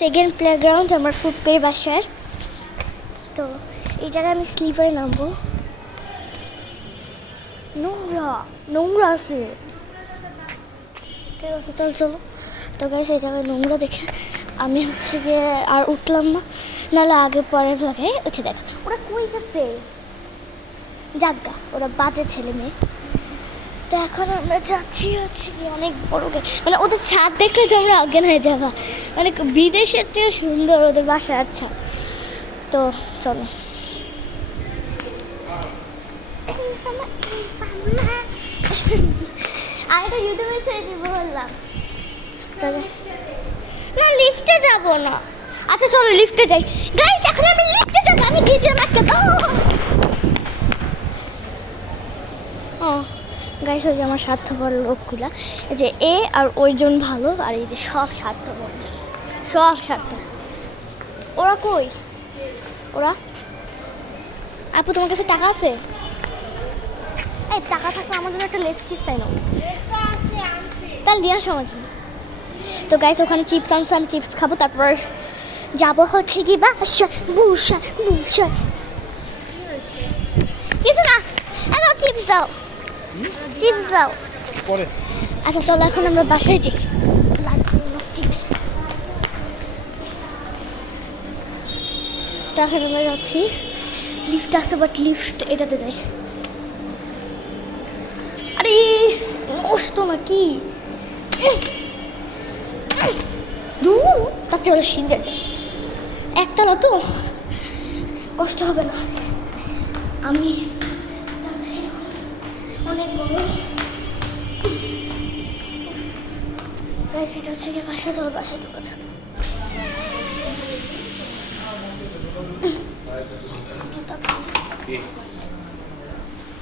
Second playground আমার ফুটপের বাসার। তো এই জায়গায় আমি স্লিপারে নামবো। নোংরা নোংরা আছে, ঠিক আছে চল চলো। তো গাইস এই জায়গায় নোংরা দেখে আমি হচ্ছে গিয়ে আর উঠলাম না, নাহলে আগে পরের ভাগে উঠে দেখ ওরা কই গেছে, যাজ্ঞা ওরা বাজে ছেলে মেয়ে। তো এখন আমরা যাচ্ছি হচ্ছে কি অনেক বড় মানে ওদের ছাদ দেখলে তোমরা অজ্ঞান হয়ে যাবা, মানে বিদেশের চেয়ে সুন্দর ওদের বাসার ছাদ। তো চলো আর এটা ইউটিউবে ছেড়ে দিব বললাম। তবে না লিফটে যাব না। আচ্ছা চলো লিফটে যাই গাইস, এখন আমি লিফটে যাব। আমি দিয়েছিলাম একটা দাও। ও গাইস ওই যে আমার স্বার্থপর লোকগুলা, এই যে এ আর ওইজন ভালো, আর এই যে সব স্বার্থপর, সব স্বার্থ। ওরা কই? ওরা আপু তোমার কাছে টাকা আছে? এই টাকা থাকলে আমার জন্য একটা লেস চিপস তাই না, তাহলে দিয়ে আসো আমার জন্য। তো গাইস ওখানে চিপস আনছে, আমি চিপস খাবো, তারপর যাবো হচ্ছে কি বাসা বুসা বুসা। কিছু না, এত চিপস দাও, চিপস দাও পরে। আচ্ছা চলো এখন আমরা বাসায় যাই, চিপস। তো এখন আমরা যাচ্ছি, লিফট আসছে বাট লিফট এটাতে যাই। আরে নষ্ট না কি দূর, তার চেয়ে সিঙ্গে যায়, একতলা তো কষ্ট হবে না। আমি যাচ্ছি অনেক বড় সেটা হচ্ছে গিয়ে বাসা। চলো বাসায় ঢুকা যাবে।